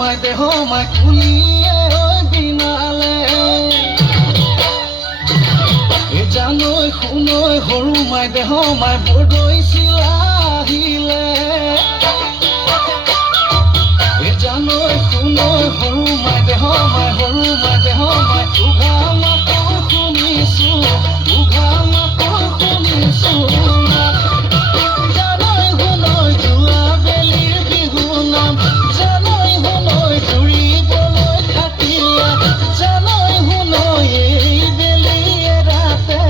সোমাই দেহ মাই কুলিয়ে বিনালে জানৈ শুনৈ সৰু মাই দেহ মাই বৰদৈ চিলাহিলে জানৈ শুনৈ সৰু মাই দেহ মাই সৰু মাই দেহ মাই উঘা মাত শুনিছো উঘা মাত শুনিছো জানৈ শুনৈ যোৱা বেলিৰ বিহু নাম জানৈ শুনৈ ফুৰিবলৈ থাকিলে জানৈ শুনৈ এই বেলিয়ে ৰাতে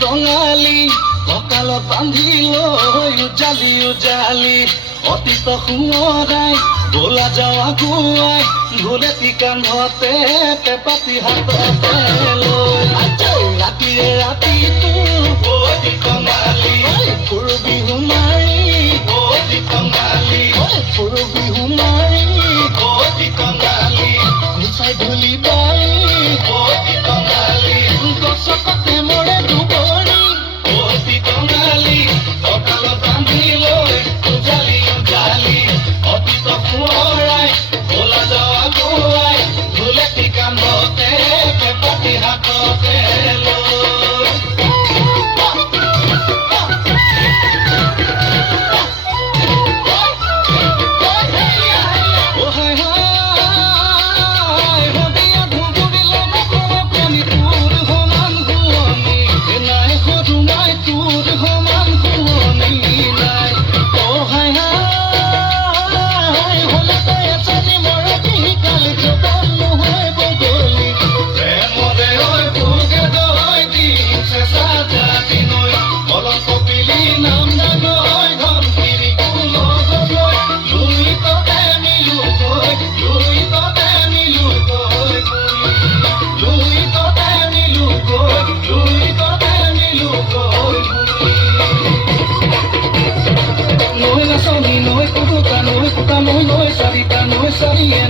টঙালি কঁকালত বান্ধি লৈ উজালি উজালি অতীত সোঁৱৰাই বোলা যাওঁ আগুৱাই ঘোলেটি কান্ধতে পেপাতি হাততে লৈ ৰাতিৰে ৰাতিটো অতি টঙালি সৰু বিহু মাৰি অতি টঙালি সৰু বিহু মাৰি অতি টঙালি গুচাই ধূলি বাৰি অতি টঙালি গছকতে মৰে দুবৰি অতি টঙালি কঁকালত বান্ধি লৈ উজালি উজালি অতীত সোঁৱৰাই বোলা যাওঁ আগুৱাই ঘোলেটি কান্ধতে পেপাতি হাততে লৈ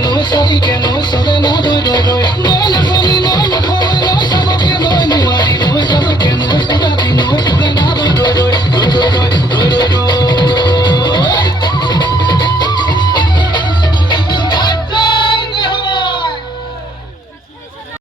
Noi, sari, que noi, sari,